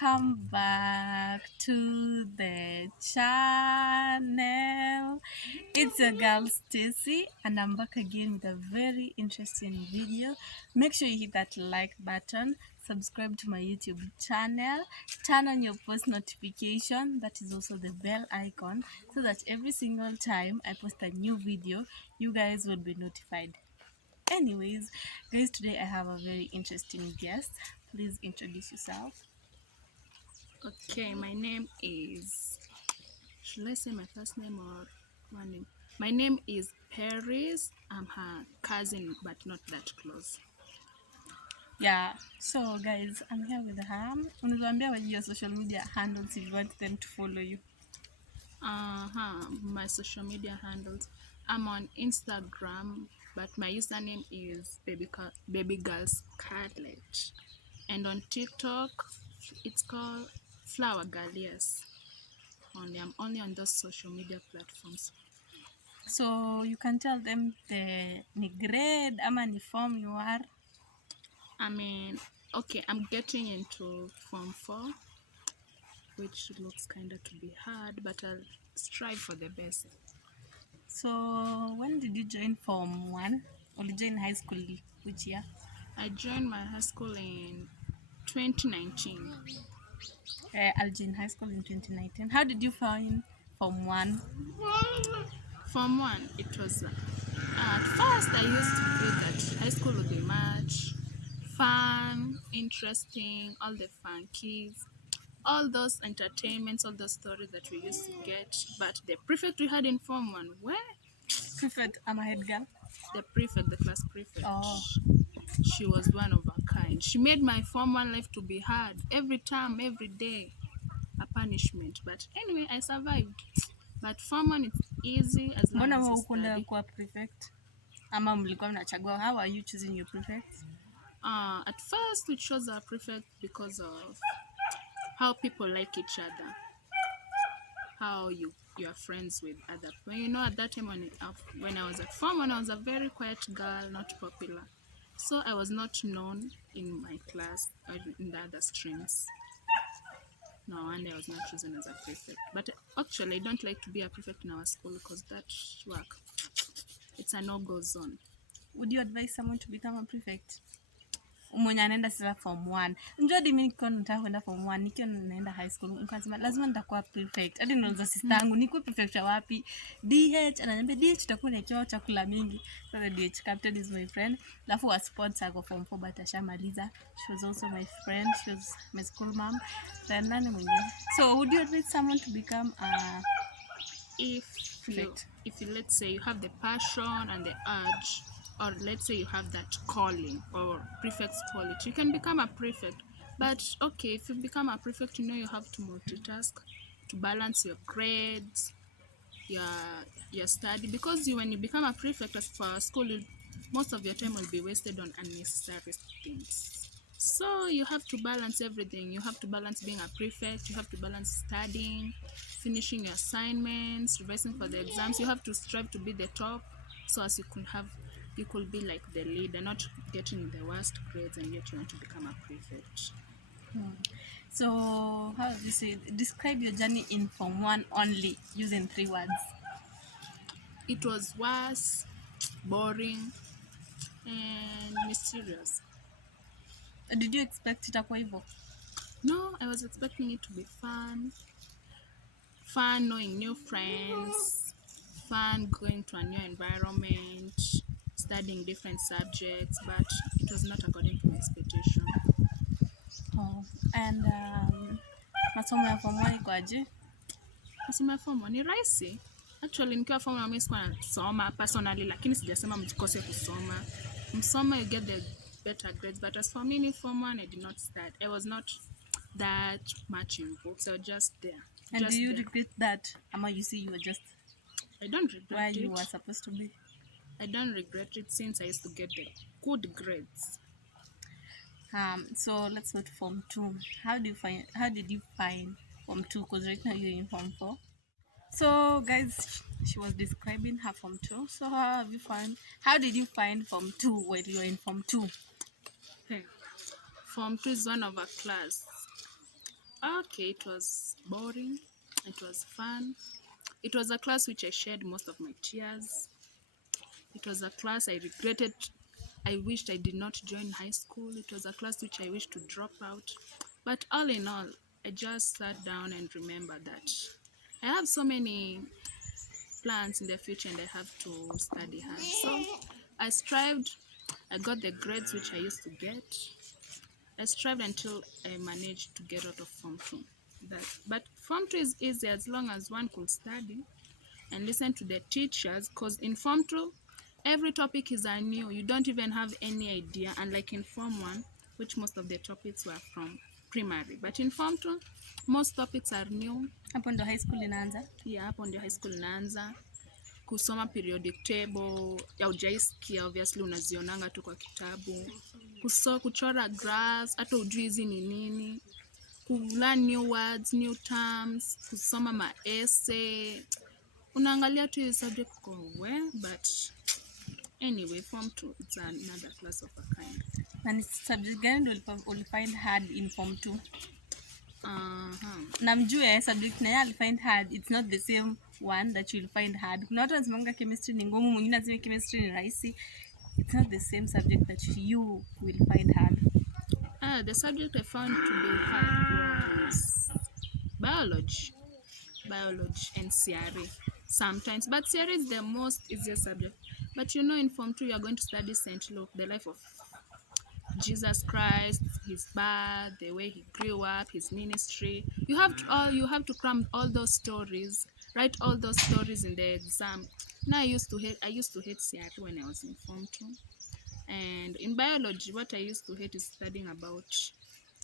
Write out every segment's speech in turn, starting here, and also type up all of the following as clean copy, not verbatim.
welcome back to the channel. It's your girl Stacy, and I'm back again with a very interesting video. Make sure you hit that like button, subscribe to my YouTube channel, turn on your post notification, that is also the bell icon, so that every single time I post a new video, you guys will be notified. Anyways, guys, today I have a very interesting guest. Please introduce yourself. Okay, my name is. Should I say my first name or one name? My name is Paris. I'm her cousin, but not that close. Yeah, so guys, I'm here with her. Unawambia waji your social media handles if you want them to follow you. My social media handles. I'm on Instagram, but my username is baby girl Scarlet, and on TikTok, it's called Flower Girl. Yes, I'm only on those social media platforms. So you can tell them the ni grade ama ni form you are. I mean, okay, I'm getting into Form 4, which looks kind of to be hard, but I'll strive for the best. So when did you join Form 1? Or you join high school which year? I joined my high school in 2019. I'll join high school in 2019. How did you find Form 1? Form 1, it was at first I used to feel that high school would be much fun, interesting, all the fun kids, all those entertainments, all those stories that we used to get. But the prefect we had in Form 1, where Prefect, I'm a head girl. the class prefect, Oh. she was one of a kind. She made my Form 1 life to be hard every time, every day, a punishment. But anyway, I survived. But Form 1 is easy as long Mbona as wewe you hukunda study. kuwa prefect? Ama mlikuwa mnachagua? How are you choosing your prefects? At first, we chose our prefect because of how people like each other, how you are friends with other people. You know, at that time when I was at Form 1, I was a very quiet girl, not popular. So I was not known in my class or in the other streams. No wonder I was not chosen as a prefect. But actually, I don't like to be a prefect in our school because that work, it's a no-go zone. Would you advise someone to become a prefect? Mwenye anaenda sasa form 1. Njoo hadi mimi niko nataka kwenda form 1, nikiwa naenda high school, nikasema lazima nitakuwa prefect. Hadi nauliza sister yangu, nikuwe prefect wapi? DH, ananiambia DH utakuwa unaekewa chakula mingi. So the DH captain is my friend. Alafu wa sports ako form 4 but ashamaliza. She was also my friend. She was my school mom. Then nani mwingine? So would you advise someone to become a If prefect? you let's say you have the passion and the urge, or let's say you have that calling or prefect's quality, you can become a prefect. But okay, if you become a prefect, you know you have to multitask to balance your grades, your study, because when you become a prefect as for school, most of your time will be wasted on unnecessary things. So you have to balance everything. You have to balance being a prefect, you have to balance studying, finishing your assignments, revising for the exams. You have to strive to be the top, so as you could be like the leader, not getting the worst grades and yet you want to become a prefect. So how do you say, describe your journey in form 1 only using 3 words. It was worse, boring, and mysterious. Did you expect itakuwa hivyo? No, I was expecting it to be fun, knowing new friends, fun going to a new environment, studying different subjects, but it was not according to my expectation. Oh. And masomo ya form 1 iko aje? Masomo ya form 1 ni rahisi. Actually nikiwa form 1 mimi sikuwa nasoma personally, lakini sijasema msikose kusoma. Msoma, you get the better grades, but as for me in form 1 I did not start. I was not that much in books. I was just there. And do you regret that? Ama you see you were just I don't regret where it. you were supposed to be? I don't regret it since I used to get the good grades. So let's go to form 2. How did you find form 2? Because right now you're in form 4. So guys, she was describing her form 2. So how did you find form 2 when you were in form 2? Hey, form 2 is one of a class. Okay, it was boring. It was fun. It was a class which I shed most of my tears. It was a class I regretted. I wished I did not join high school. It was a class which I wished to drop out. But all in all, I just sat down and remembered that I have so many plans in the future and I have to study hard. So I strived. I got the grades which I used to get. I strived until I managed to get out of Form 2. But Form 2 is easy as long as one could study and listen to the teachers, because in Form 2, every topic is new. You don't even have any idea, unlike in Form 1, which most of the topics were from primary. But in Form 2, most topics are new. Hapo ndo high school inaanza. Yeah, hapo ndio high school inaanza. Kusoma periodic table haujaisikia, obviously unazionanga tu kwa kitabu. Kuchora graphs, hata ujui hizi ni nini. Learn new words, new terms, kusoma ma essay. Unaangalia tu hii subject kwa but anyway, Form 2 it's another class of a kind. Na ni subject gani ndo ulifind hard in Form 2? Na mjue subject na yeye alifind hard, it's not the same one that you'll find hard. Kuna watu wanasemanga chemistry ni ngumu, mwingine anasema chemistry ni rahisi. It's not the same subject that you will find hard. The subject I found to be hard was biology and CRE sometimes, but CRE is the most easiest subject. But you know, in Form 2 you are going to study St. Luke, the life of Jesus Christ, his birth, the way he grew up, his ministry. You have to cram all those stories, write all those stories in the exam. Now I used to hate CRE when I was in Form 2. And in biology, what I used to hate is studying about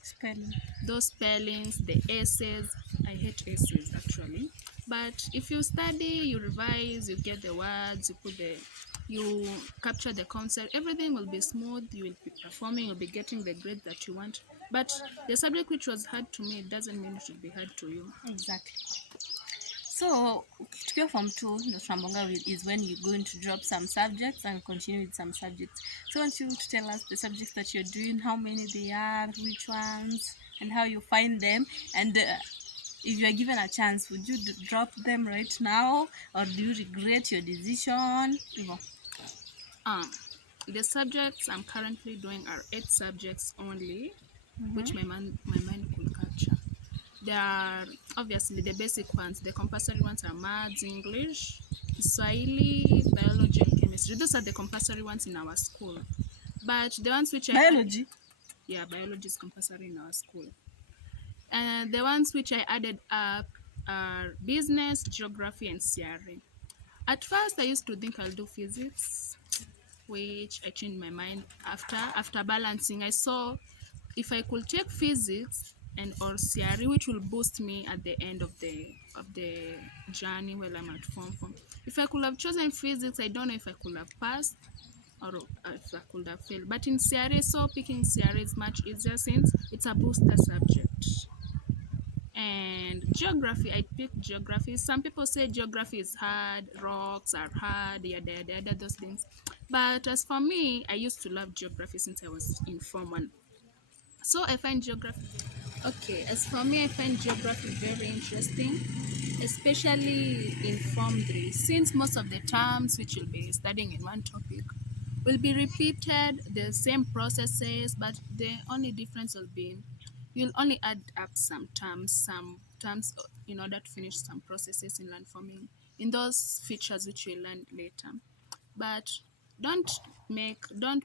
Spelling. Those spellings, the essays. I hate essays actually. But if you study, you revise, you get the words, you capture the concept, everything will be smooth, you will be performing, you'll be getting the grade that you want. But the subject which was hard to me, it doesn't mean it should be hard to you. Exactly. So, tukiwa Form 2, ndo tunabonga is when you're going to drop some subjects and continue with some subjects. So I want you to tell us the subjects that you're doing, how many they are, which ones, and how you find them. And if you are given a chance, would you drop them right now, or do you regret your decision? The subjects I'm currently doing are 8 subjects only, which my mind could capture. There are obviously the basic ones. The compulsory ones are maths, English, Swahili, biology, and chemistry. Those are the compulsory ones in our school. But the ones which biology is compulsory in our school. And the ones which I added up are business, geography, and CRE. At first, I used to think I'll do physics, which I changed my mind after balancing. I saw if I could take physics and or CRE, which will boost me at the end of the journey while I'm at Form 4. If I could have chosen physics, I don't know if I could have passed or if I could have failed. But in CRE, so picking CRE is much easier since it's a booster subject. And geography, I picked geography. Some people say geography is hard, rocks are hard, yada yada yada, those things. But as for me, I used to love geography since I was in Form 1. So I find geography. Okay, as for me, I find geography very interesting, especially in Form 3, since most of the terms which you'll be studying in one topic will be repeated, the same processes, but the only difference will be you'll only add up some terms in order to finish some processes in landforming, in those features which you'll learn later. But don't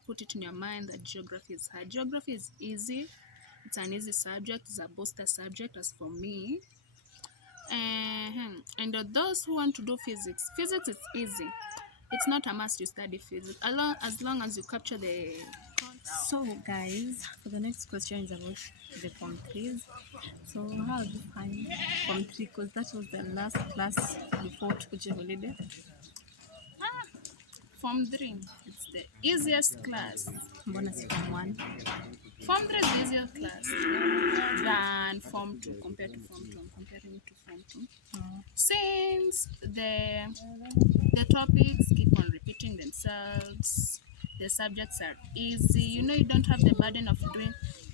put it in your mind that geography is hard. Geography is easy. It's an easy subject. It's a booster subject as for me. And those who want to do physics is easy. It's not a must you study physics as long as you capture the. So guys, for the next question is about the Form 3s. So how do you find Form 3? Because that was the last class before Tukuje holiday. Form 3, it's the easiest class. Mbona si Form 1? Form 3 is the easiest class than Form 2 compared to Form 2. I'm comparing it to Form 2. Since the topics keep on repeating themselves, the subjects are easy. You know, you don't have the burden of doing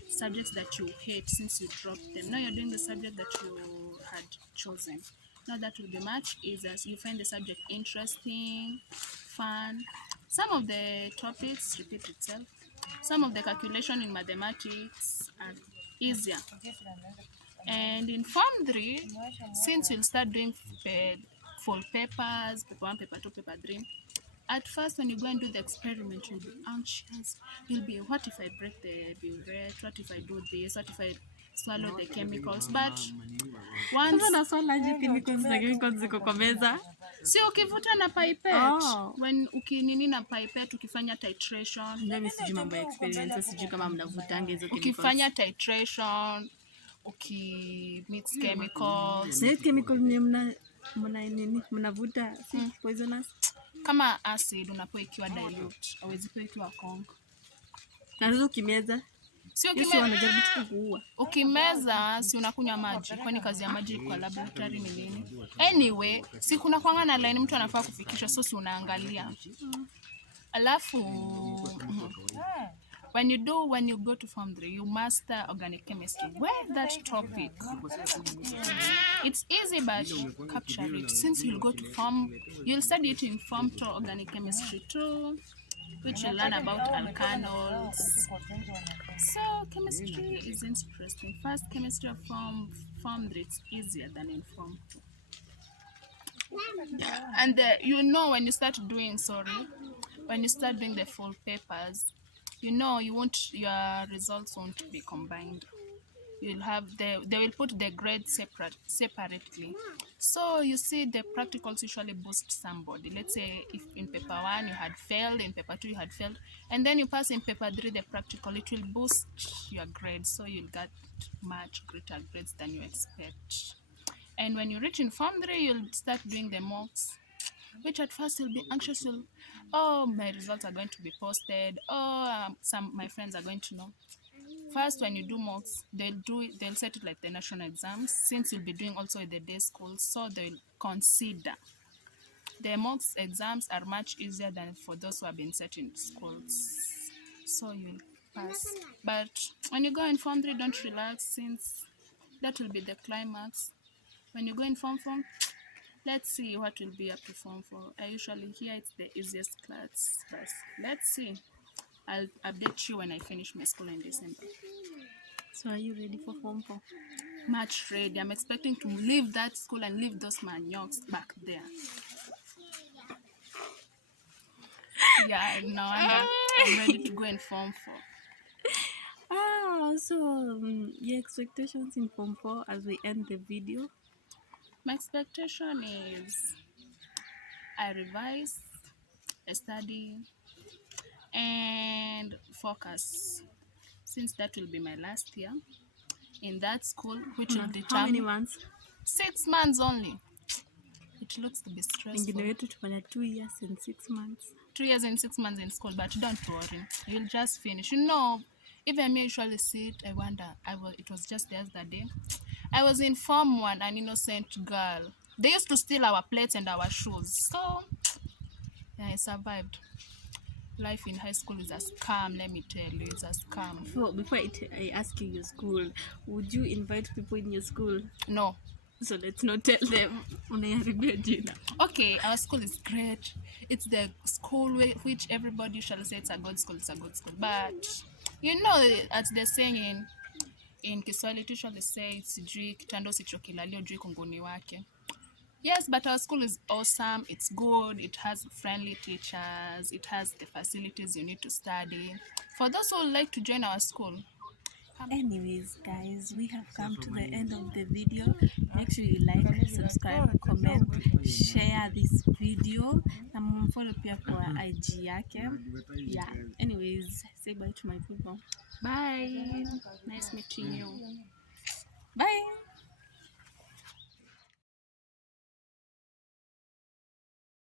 subjects that you hate since you dropped them. Now you're doing the subject that you had chosen. Now that will be much easier. So you find the subject interesting, fun. Some of the topics repeat itself. Some of the calculation in mathematics are easier. And in Form 3, since you'll start doing full papers, paper 1, paper 2, paper 3, at first when you go and do the experiment, you'll be anxious. You'll be, what if I break the burette? What if I do this? What if I swallow the chemicals? But once chemicals ziko kwa meza. si ukivuta na pipette, when ukinini na pipette ukifanya titration. Mimi sijui mambo ya experience, sijui kama mnavutanga hizo chemicals. Ukifanya titration, mix chemicals. Na chemical ni mnavuta si poisonous. Kama acid unapoa ikiwa dilute, hauwezi poa ikiwa conk. Na hizo ukimeza sio wanajaribu kukuua. Ukimeza si unakunywa maji, kwani kazi ya maji kwa laboratory ni nini? Anyway, si kuna kwanga na line mtu anafaa kufikisha, so si unaangalia. Alafu when you go to Form 3, you master organic chemistry. Where that topic? It's easy, but capture it. Since you'll go to you'll study it in Form 2 organic chemistry too, which you learn about alkanols. So chemistry is interesting. First, chemistry of Form 3 it's easier than in Form 2. And when you start doing the full papers, your results won't be combined. You'll have they will put the grades separately. So you see, the practicals usually boost somebody. Let's say if in paper 1 you had failed, in paper 2 you had failed, and then you pass in paper 3 the practical, it will boost your grades, so you'll get much greater grades than you expect. And when you reach in Form 3, you'll start doing the mocks, which at first you'll be anxious. My results are going to be posted. My friends are going to know. First, when you do mocks, they'll set it like the national exams, since you'll be doing also the day schools, so they'll consider. The mocks exams are much easier than for those who have been set in schools, so you'll pass. But when you go in Form 3, don't relax, since that will be the climax. When you go in Form 4, let's see what will be up to Form 4. I usually hear it's the easiest class, but let's see. I'll update you when I finish my school in December. So are you ready for Form 4? Much ready. I'm expecting to leave that school and leave those maniocs back there. Yeah, now I'm ready to go in Form 4. So your expectations in Form 4 as we end the video? My expectation is I revise, I study, and focus, since that will be my last year in that school, which will determine. How many months? 6 months only. It looks to be stressful. Ingine wetu tufanya 2 years and 6 months. 2 years and 6 months in school, but don't worry, you'll just finish. Even me usually sit, I wonder, it was just the other day, I was in Form 1, an innocent girl. They used to steal our plates and our shoes, so yeah, I survived. Life in high school is a scam, let me tell you, it's a scam. So before I ask you your school, would you invite people in your school? No. So let's not tell them. Okay, our school is great. It's the school which everybody shall say it's a good school, But as they're saying in Kiswahili, it usually say sijui kitando sichokilalio juu kunguni wake. Yes, but our school is awesome. It's good. It has friendly teachers. It has the facilities you need to study. For those who would like to join our school. Anyways, guys, we have come to the end of the video. Make sure you like, subscribe, comment, share this video. Na mfollow pia kwa IG yake. Yeah. Anyways, say bye to my people. Bye. Nice meeting you. Bye.